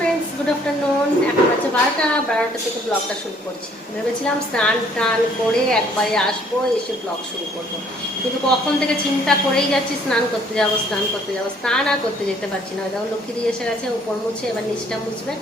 Friends, good afternoon. এখন হচ্ছে 12টা থেকে ব্লগটা শুরু করছি। ভেবেছিলাম স্নান টান করে একবারে আসবো, এসে ব্লগ শুরু করব। কিন্তু কখন থেকে চিন্তা করেই যাচ্ছি স্নান করতে যাবো, স্নান আর করতে যেতে পারছি না। যেমন লক্ষ্মী দিয়ে এসে গেছে, উপর মুছে, এবার নিচটা মুছবে,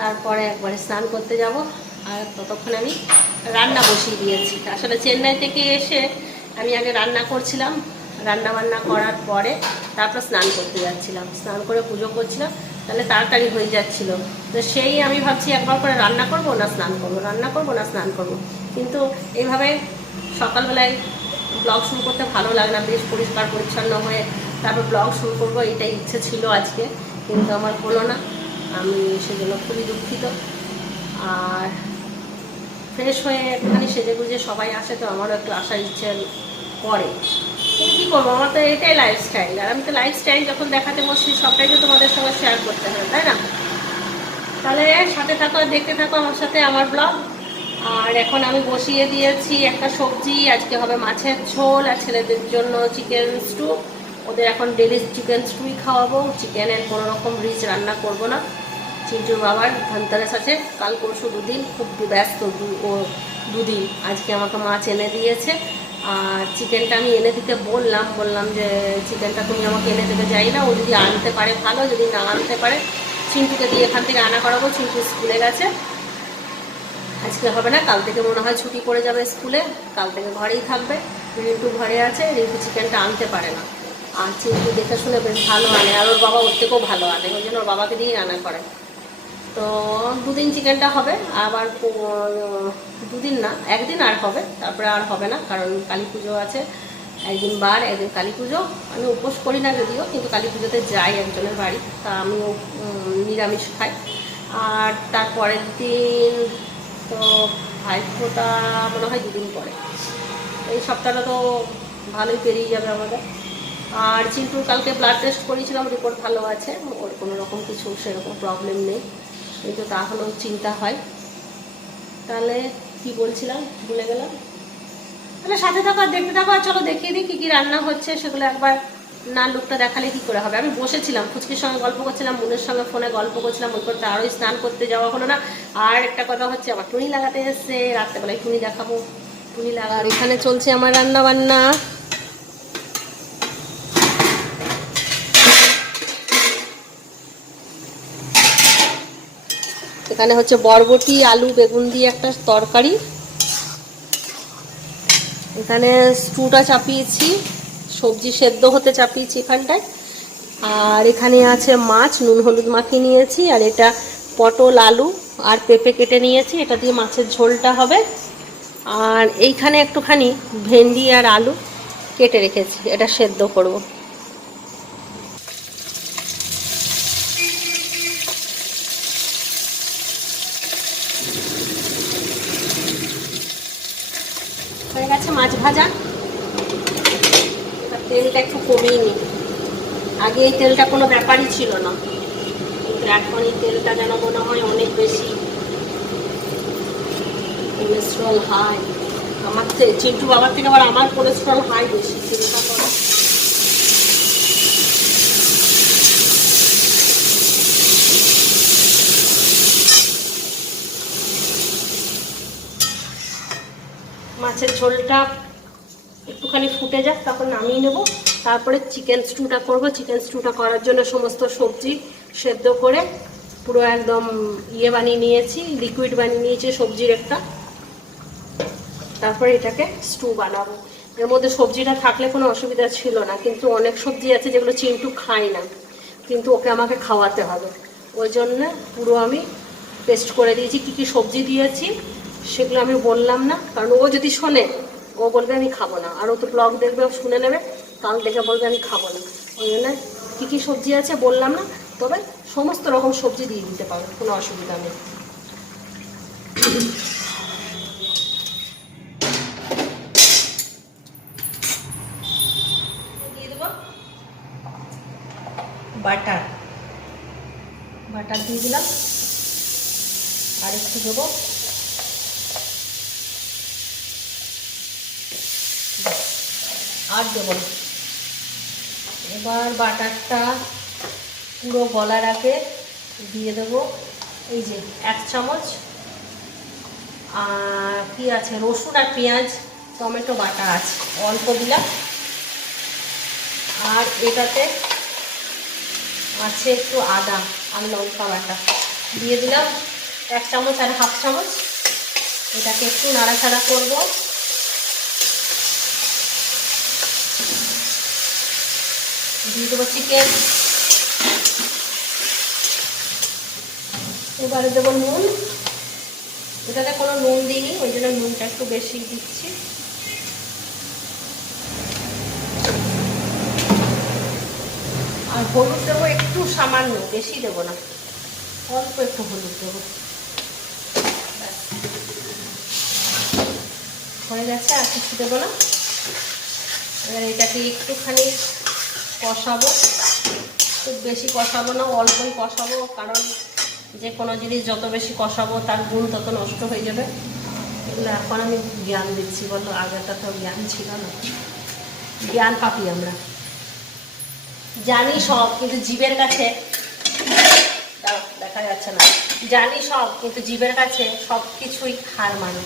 তারপরে একবারে স্নান করতে যাব। আর ততক্ষণ আমি রান্না বসিয়ে দিয়েছি। আসলে চেন্নাই থেকে এসে আমি আগে রান্না করছিলাম, রান্না বান্না করার পরে তারপর স্নান করতে যাচ্ছিলাম, স্নান করে পুজো করছিলাম, তাহলে তাড়াতাড়ি হয়ে যাচ্ছিল। তো সেই আমি ভাবছি একবার করে রান্না করব না স্নান করব, রান্না করব না স্নান করব। কিন্তু এইভাবে সকালবেলায় ব্লগ শুরু করতে ভালো লাগে না, বেশ পরিষ্কার পরিচ্ছন্ন হয়ে তারপর ব্লগ শুরু করব, এটাই ইচ্ছে ছিল আজকে, কিন্তু আমার হলো না। আমি সেজন্য খুবই দুঃখিত। আর ফ্রেশ হয়ে একটুখানি সেজে গুজে সবাই আসে, তো আমারও একটু আসার ইচ্ছে করে। কিন্তু কী করবো, আমার তো এটাই লাইফস্টাইল। আর আমি তো লাইফস্টাইল যখন দেখাতে বসছি সবটাই তো তোমাদের সঙ্গে শেয়ার করতে হবে, তাই না? তাহলে সাথে থাকো, দেখতে থাকো আমার সাথে আমার ব্লগ। আর এখন আমি বসিয়ে দিয়েছি একটা সবজি, আজকে হবে মাছের ঝোল, আর ছেলেদের জন্য চিকেন স্টু। ওদের এখন ডেলি চিকেন স্টুই খাওয়াবো, চিকেনের কোনো রকম রিচ রান্না করব না। চিন্টুর বাবার ধনতেরাস আছে কাল পরশু, দুদিন খুব ব্যস্ত, ও দুদিন। আজকে আমাকে মাছ এনে দিয়েছে, আর চিকেনটা আমি এনে দিতে বললাম যে চিকেনটা তুমি আমাকে এনে দিতে যাই না, ও যদি আনতে পারে ভালো, যদি না আনতে পারে চিন্টুকে দিয়ে এখান থেকে আনা করাবো। চিন্টু স্কুলে গেছে, আজকে হবে না, কাল থেকে মনে হয় ছুটি পড়ে যাবে স্কুলে, কাল থেকে ঘরেই থাকবে। রিন্টু ঘরে আছে, রিন্টু চিকেনটা আনতে পারে না, আর চিন্টু দেখে শুনে বেশ ভালো আনে, আর ওর বাবা ওর থেকেও ভালো আনে, ওই জন্য ওর বাবাকে দিয়েই রান্না করে। তো দুদিন চিকেনটা হবে, আবার দুদিন না, একদিন আর হবে, তারপরে আর হবে না, কারণ কালী পুজো আছে, একদিন বার একদিন কালী পুজো। আমি উপোস করি না যদিও, কিন্তু কালী পুজোতে যাই একজনের বাড়ি, তা আমিও নিরামিষ খাই। আর তারপরের দিন তো ভাইফোঁটা মনে হয় দুদিন পরে। এই সপ্তাহটা তো ভালোই পেরিয়ে যাবে আমাদের। আর চিন্টুর কালকে ব্লাড টেস্ট করেছিলাম, রিপোর্ট ভালো আছে, ওর কোনো রকম কিছু সেরকম প্রবলেম নেই, কিন্তু তাহলেও চিন্তা হয়। তাহলে কি বলছিলাম ভুলে গেলাম। তাহলে সাথে থাকো, দেখতে থাকো, আর চলো দেখিয়ে দিই কী কী রান্না হচ্ছে সেগুলো একবার। না লুকটা দেখালে কি করে হবে। আমি বসেছিলাম, ফুচকির সঙ্গে গল্প করছিলাম, মুনের সঙ্গে ফোনে গল্প করছিলাম, ওই করতে আরোই স্নান করতে যাওয়া হলো না। আর একটা কথা হচ্ছে, আমার টুনি লাগাতে এসছে, রাত্রেবেলায় টুনি দেখাবো, টুনি লাগা। আর এখানে চলছে আমার রান্না বান্না। এখানে হচ্ছে বরবটি আলু বেগুন দিয়ে একটা তরকারি, এখানে স্টুটা চাপিয়েছি, সবজি সেদ্ধ হতে চাপিয়েছি এখানটায়, আর এখানে আছে মাছ নুন হলুদ মাখিয়ে নিয়েছি, আর এটা পটল আলু আর পেঁপে কেটে নিয়েছি, এটা দিয়ে মাছের ঝোলটা হবে। আর এইখানে একটুখানি ভেন্ডি আর আলু কেটে রেখেছি, এটা সেদ্ধ করব। হয়ে গেছে মাছ ভাজা, এবার তেলটা একটু কমিয়ে নিই। আগে এই তেলটা কোনো ব্যাপারই ছিল না, কিন্তু এখন এই তেলটা যেন মনে হয় অনেক বেশি, কোলেস্ট্রল হাই। আমার চিন্টু বাবার থেকে আবার আমার কোলেস্ট্রল হাই বেশি, চিন্তা করো। মাছের ঝোলটা একটুখানি ফুটে যাক, তারপর নামিয়ে নেব, তারপরে চিকেন স্টুটা করব। চিকেন স্টুটা করার জন্য সমস্ত সবজি সেদ্ধ করে পুরো একদম ইয়ে বানিয়ে নিয়েছি, লিকুইড বানিয়ে নিয়েছি সবজির একটা, তারপরে এটাকে স্টু বানাবো। এর মধ্যে সবজিটা থাকলে কোনো অসুবিধা ছিল না, কিন্তু অনেক সবজি আছে যেগুলো চিন্টু খায় না, কিন্তু ওকে আমাকে খাওয়াতে হবে, ওই জন্য পুরো আমি পেস্ট করে দিয়েছি। কী কী সবজি দিয়েছি সেগুলো আমি বললাম না, কারণ ও যদি শোনে ও বলবে আমি খাবো না, আর ও তো ব্লগ দেখবে, ও শুনে নেবে, কাল দেখে বলবে আমি খাবো না। ওই জন্য কী কী সবজি আছে বললাম না, তবে সমস্ত রকম সবজি দিয়ে দিতে পারো, কোনো অসুবিধা নেই। দিয়ে দেবো বাটার, বাটার দিয়ে দিলাম, আর একটু দেবো, আর দেবো না। এবার বাটারটা পুরো গলার আগে দিয়ে দেবো এই যে 1 চামচ, আর কি আছে, রসুন আর পেঁয়াজ টমেটো বাটা আছে, অল্প দিলাম। আর এটাতে আছে একটু আদা আর লঙ্কা বাটা, দিয়ে দিলাম 1 চামচ আর 1/2 চামচ। এটাকে একটু নাড়াচাড়া করব। দিয়ে দেবো চিকেন। এবারে দেবো নুন। এটাতে কোনো নুন দিইনি, ওই জন্য নুনটা একটু বেশি দিচ্ছি। আর হলুদ দেবো একটু সামান্য, বেশি দেবো না, অল্প একটু হলুদ দেবো। হয়ে গেছে, আর কিছু দেবো না। এবার এটাকে একটুখানি কষাবো, খুব বেশি কষাবো না, অল্পই কষাবো, কারণ যে কোনো জিনিস যত বেশি কষাবো তার গুণ তত নষ্ট হয়ে যাবে। এগুলো এখন আমি জ্ঞান দিচ্ছি, বলো আগেটা তো জ্ঞান ছিল না। জ্ঞান পাপি আমরা, জানি সব কিন্তু জীবের কাছে, দেখা যাচ্ছে না, জানি সব কিন্তু জীবের কাছে সব কিছুই হার মানে,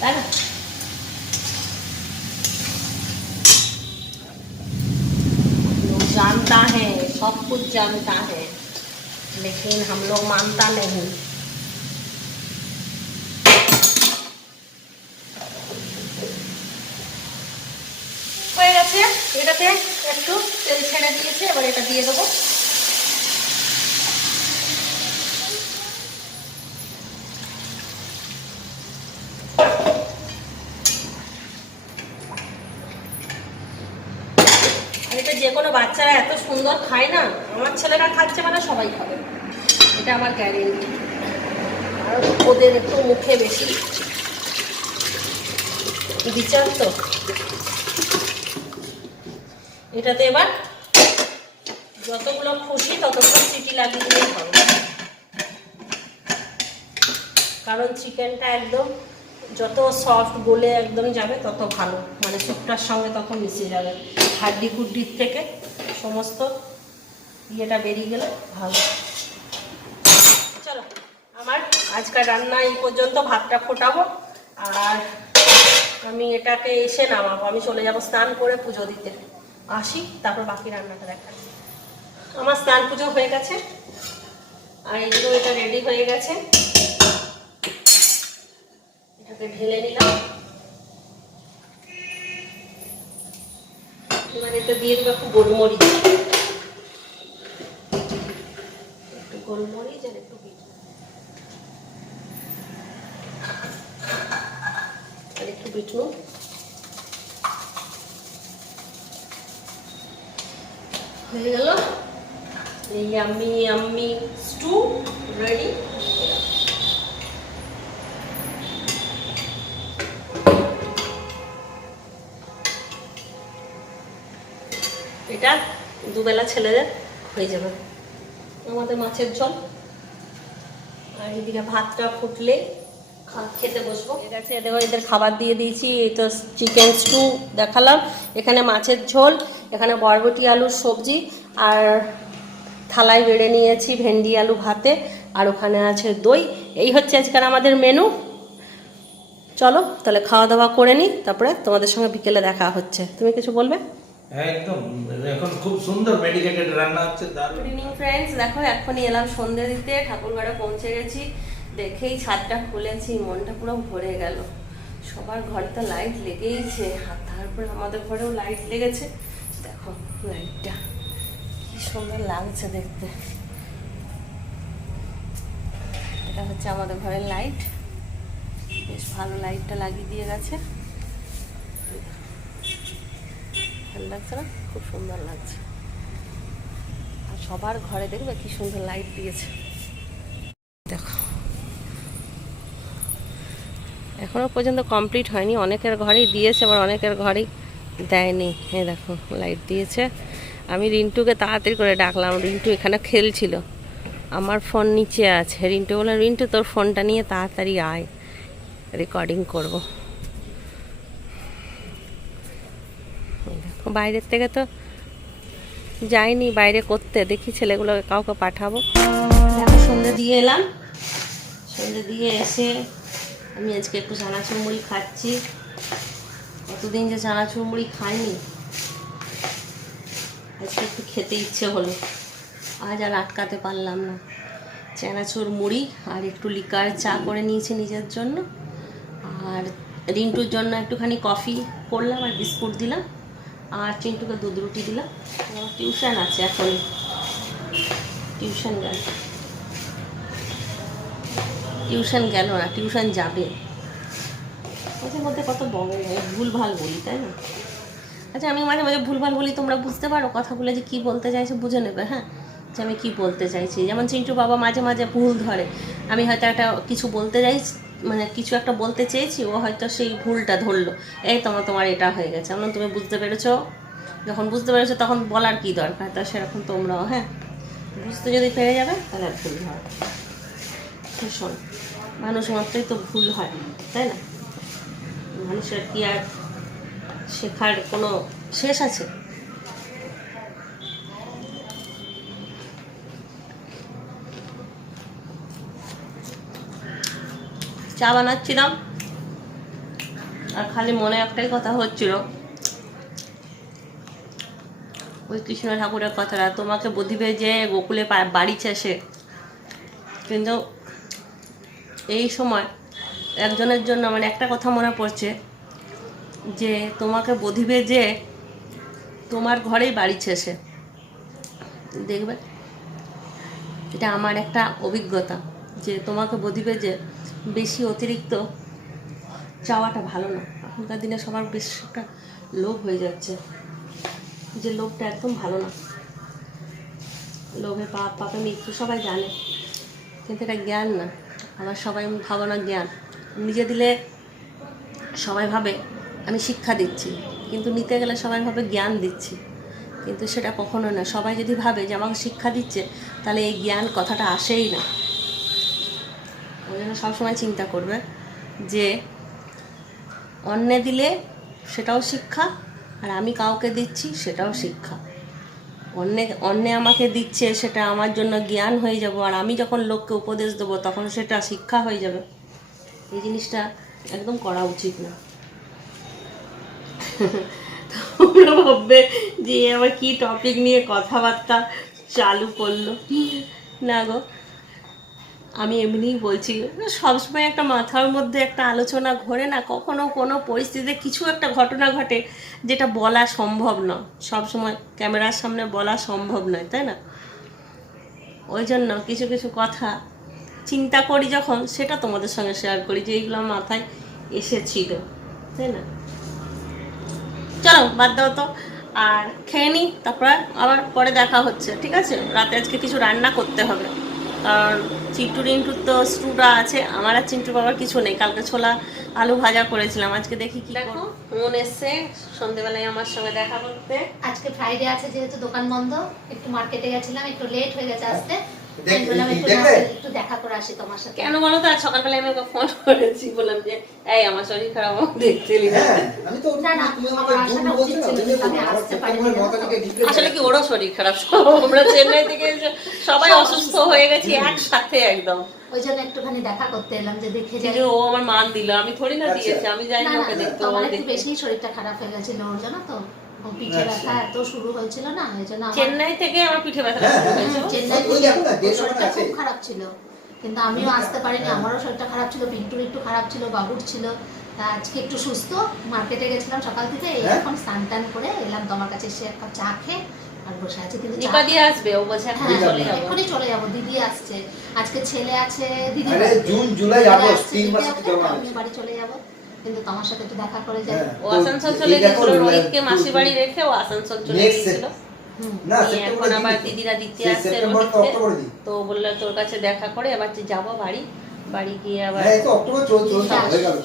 তাই না? जानता है, सब कुछ जानता है, लेकिन हम लोग मानता नहीं। হয়ে গেছে, এটাতে একটু তেল ছেড়ে দিয়েছে, এবার এটা দিয়ে দেবো। এটা যে কোনো বাচ্চারা এত সুন্দর খায় না, আমার ছেলেরা খাচ্ছে মানে সবাই খাবে, এটা আমার গ্যারেন্টি। আর ওদের একটু মুখে বেশি বিচার তো। এটাতে এবার যতগুলো খুশি ততগুলো সিটি লাগিয়ে দিলেই হবে, কারণ চিকেনটা একদম যত সফট গলে একদম যাবে তত ভালো, মানে স্যুপটার সঙ্গে তত মিশে যাবে, হাড্ডি কুড্ডির থেকে সমস্ত ইয়েটা বেরিয়ে গেলে ভালো। চলো, আমার আজকাল রান্না এই পর্যন্ত, ভাতটা ফোটাবো আর আমি এটাকে এসে নামাবো। আমি চলে যাবো স্নান করে পুজো দিতে, আসি তারপর বাকি রান্নাটা দেখাচ্ছি। আমার স্নান পুজো হয়ে গেছে, আর এইগুলো এটা রেডি হয়ে গেছে, এটাকে ঢেলে নিলাম। এবার এটা দিয়ে দেবো একটু গোলমরিচ, একটু গোলমরিচ আর একটু বিট আর একটু বিটনুন। হয়ে গেল এই ইয়াম্মি ইয়াম্মি স্টু রেডি। এটা দুবেলা ছেলেদের হয়ে যাবে। আমাদের মাছের ঝোল, আর এদিকে ভাতটা ফুটলে খেতে বসবো। ঠিক আছে, দেখো এদের খাবার দিয়ে দিয়েছি। এই তো চিকেন স্টু দেখালাম, এখানে মাছের ঝোল, এখানে বরবটি আলুর সবজি, আর থালায় বেড়ে নিয়েছি ভেন্ডি আলু ভাতে, আর ওখানে আছে দই। এই হচ্ছে আজকাল আমাদের মেনু। চলো তাহলে খাওয়া দাওয়া করে নিই, তারপরে তোমাদের সঙ্গে বিকেলে দেখা হচ্ছে। তুমি কিছু বলবে? একদম, এখন খুব সুন্দর মেডিকেটেড রান্না হচ্ছে, দারুণ। গুড ইভিনিং ফ্রেন্ডস, দেখো এখনই এলাম সন্ধ্যে দিতে, ঠাকুরঘরে পৌঁছে গেছি। দেখেই ছাদটা খুলেছি, মনটা পুরো ভরে গেল। সবার ঘরে তো লাইট লেগেইছে, আর তারপরে আমাদের ঘরেও লাইট লেগেছে। দেখো লাইটটা কি সুন্দর লাগছে দেখতে। এটা হচ্ছে আমাদের ঘরের লাইট, বেশ ভালো লাইটটা লাগিয়ে দিয়ে গেছে। ভালো লাগছে না? খুব সুন্দর লাগছে। আর সবার ঘরে দেখবে কি সুন্দর লাইট দিয়েছে। দেখো এখনো পর্যন্ত কমপ্লিট হয়নি, অনেকের ঘরেই দিয়েছে, আবার অনেকের ঘরেই দেয়নি। হ্যাঁ দেখো লাইট দিয়েছে। আমি রিন্টুকে তাড়াতাড়ি করে ডাকলাম, রিন্টু এখানে খেলছিল, আমার ফোন নিচে আছে। রিন্টু বললো, রিন্টু তোর ফোনটা নিয়ে তাড়াতাড়ি আয়, রেকর্ডিং করব। দেখো বাইরের থেকে তো যাইনি বাইরে করতে, দেখি ছেলেগুলোকে কাউকে পাঠাবো। সন্ধে দিয়ে এলাম, সন্ধে দিয়ে এসে আমি আজকে একটু চানাচুর মুড়ি খাচ্ছি। কতদিন যে চানাচুর মুড়ি খাইনি, আজকে একটু খেতে ইচ্ছে হলো, আজ আর আটকাতে পারলাম না। চানাচুর মুড়ি আর একটু লিকার চা করে নিয়েছি নিজের জন্য, আর রিন্টুর জন্য একটুখানি কফি করলাম আর বিস্কুট দিলাম, আর চিন্টুকে দুধ রুটি দিলাম। টিউশন আছে, এখন টিউশন গেল না, টিউশন যাবে। মাঝে মধ্যে কত ভুলভাল বলি, তাই না? আচ্ছা, আমি মাঝে মাঝে ভুলভাল বলি, তোমরা বুঝতে পারো কথাগুলো যে কী বলতে চাইছে, বুঝে নেবে। হ্যাঁ, যে আমি কী বলতে চাইছি। যেমন চিন্টু বাবা মাঝে মাঝে ভুল ধরে, আমি হয়তো একটা কিছু বলতে চাইছি, মানে কিছু একটা বলতে চেয়েছি, ও হয়তো সেই ভুলটা ধরলো, এই তোমার এটা হয়ে গেছে। আমরা তুমি বুঝতে পেরেছো, যখন বুঝতে পেরেছো তখন বলার কী দরকার, তা সেরকম তোমরাও হ্যাঁ বুঝতে যদি পেরে যাবে তাহলে আর ভুল হয়। শোন, মানুষ মাত্রই তো ভুল হয়, তাই না? মানুষের কি আর শেখার কোনো শেষ আছে? চা বানাচ্ছিলাম, আর খালি মনে একটাই কথা হচ্ছিল, ওই কৃষ্ণ ঠাকুরের কথাটা, তোমাকে বধিবে যে গোকুলে বাড়ি শেষে। কিন্তু এই সময় একজনের জন্য আমার একটা কথা মনে পড়ছে, যে তোমাকে বধিবে যে তোমার ঘরেই বাড়ি শেষে। দেখবে, এটা আমার একটা অভিজ্ঞতা, যে তোমাকে বধিবে যে বেশি অতিরিক্ত চাওয়াটা ভালো না। এখনকার দিনে সবার বেশ একটা লোভ হয়ে যাচ্ছে, যে লোভটা একদম ভালো না। লোভে পাপ, পাপে মৃত্যু, সবাই জানে, কিন্তু এটা জ্ঞান না। আবার সবাই ভাবনা জ্ঞান নিজে দিলে সবাই ভাবে আমি শিক্ষা দিচ্ছি, কিন্তু নিতে গেলে সবাই ভাবে জ্ঞান দিচ্ছি, কিন্তু সেটা কখনো না। সবাই যদি ভাবে যে আমাকে শিক্ষা দিচ্ছে, তাহলে এই জ্ঞান কথাটা আসেই না। ওই জন্য সবসময় চিন্তা করবে যে অন্যে দিলে সেটাও শিক্ষা, আর আমি কাউকে দিচ্ছি সেটাও শিক্ষা। অন্যে আমাকে দিচ্ছে, সেটা আমার জন্য জ্ঞান হয়ে যাব, আর আমি যখন লোককে উপদেশ দেবো তখন সেটা শিক্ষা হয়ে যাবে। এই জিনিসটা একদম করা উচিত না। তোমরা ভাববে যে আবার কি টপিক নিয়ে কথাবার্তা চালু করলো। না গো, আমি এমনিই বলছি, সবসময় একটা মাথার মধ্যে একটা আলোচনা ঘোরে না, কখনো কোনো পরিস্থিতিতে কিছু একটা ঘটনা ঘটে যেটা বলা সম্ভব নয়, সবসময় ক্যামেরার সামনে বলা সম্ভব নয়, তাই না? ওই জন্য কিছু কিছু কথা চিন্তা করি যখন, সেটা তোমাদের সঙ্গে শেয়ার করি, যে এইগুলো আমার মাথায় এসেছিল, তাই না? চলো বাদ দাও তো, আর খেয়ে নিই, তারপর আবার পরে দেখা হচ্ছে, ঠিক আছে? রাতে আজকে কিছু রান্না করতে হবে, কারণ চিন্টু রিন্টুর তো স্টুটা আছে, আমার আর চিন্টু বাবার কিছু নেই। কালকে ছোলা আলু ভাজা করেছিলাম, আজকে দেখি কি। দেখো, মন এসছে সন্ধ্যেবেলায় আমার সঙ্গে দেখা করতে। আজকে ফ্রাইডে আছে, যেহেতু দোকান বন্ধ, একটু মার্কেটে গেছিলাম, একটু লেট হয়ে গেছে আসতে। একটু দেখা করে আসি তোমার সাথে। কেন বলো তো, আজ সকালবেলায় আমি ওকে ফোন করেছি, বললাম যে এই আমার শরীর খারাপ, আমাকে দেখতে এলি না। আমি তো না না, আমার আসাটা উচিত ছিল, কিন্তু আমি আসতে পারিনি। আসলে কি, ওরও শরীর খারাপ, আমরা চেন্নাই থেকে সবাই অসুস্থ হয়ে গেছি একসাথে একদম। ওই জন্য একটুখানি দেখা করতে এলাম, যে দেখে যাই। ও আমার মান দিল, আমি থোড়ি না দিয়েছি, আমি যাই না ওকে দেখতে। তোমার একটু বেশি শরীরটা খারাপ হয়ে গেছিল ওর জন্য, তো পিঠে ব্যথা এত শুরু হয়েছিল না, এই জন্য চেন্নাই থেকে আমার পিঠে ব্যথা শুরু হয়েছিল। চেন্নাই থেকে শরীরটা খুব খারাপ ছিল, কিন্তু আমিও আসতে পারিনি, আমারও শরীরটা খারাপ ছিল, পিন্টুর একটু খারাপ ছিল, বাবুর ছিল। তা আজকে একটু সুস্থ, মার্কেটে গেছিলাম সকাল থেকে, এখন স্নান টান করে এলাম তোমার কাছে, এসে এক কাপ চা খেয়ে আর বসে আছি। কিন্তু দীপা দিয়ে আসবে, ও বলছে এখন চলে যাবো, এখনই চলে যাবো, দিদি আসছে আজকে, ছেলে আছে, দিদি জুন জুলাই আগস্ট 3 মাস আমি বাড়ি চলে যাবো, কিন্তু তোমার সাথে একটু দেখা করে যাই। ও আসানসোল চলে গেছিল, রোহিতকে মাসি বাড়ি রেখে ও আসানসোল চলে গিয়েছিল। এখন আবার দিদিরা দিতে আসছে রোহিতকে, তো বললো তোর কাছে দেখা করে এবার যাবো বাড়ি, বাড়ি গিয়ে আবার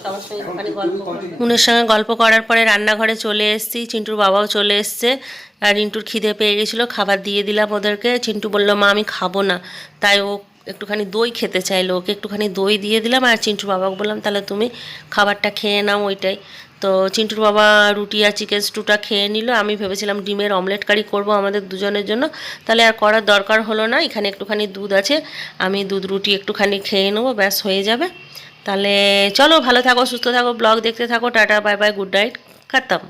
সবার সঙ্গে ওখানে গল্প করবো। উনের সঙ্গে গল্প করার পরে রান্নাঘরে চলে এসেছি, চিন্টুর বাবাও চলে এসছে, আর রিন্টুর খিদে পেয়ে গেছিলো, খাবার দিয়ে দিলাম ওদেরকে। চিন্টু বললো মা আমি খাবো না, তাই ও একটুখানি দই খেতে চাইলো, ওকে একটুখানি দই দিয়ে দিলাম। আর চিন্টুর বাবাকে বললাম তাহলে তুমি খাবারটা খেয়ে নাও ওইটাই। তো চিন্টুর বাবা রুটি আর চিকেন স্টুটা খেয়ে নিল। আমি ভেবেছিলাম ডিমের অমলেট কারি করবো আমাদের দুজনের জন্য, তাহলে আর করার দরকার হলো না। এখানে একটুখানি দুধ আছে, আমি দুধ রুটি একটুখানি খেয়ে নেবো, ব্যাস হয়ে যাবে। তাহলে চলো, ভালো থাকো, সুস্থ থাকো, ব্লগ দেখতে থাকো। Tata, bye bye, good night, খতম।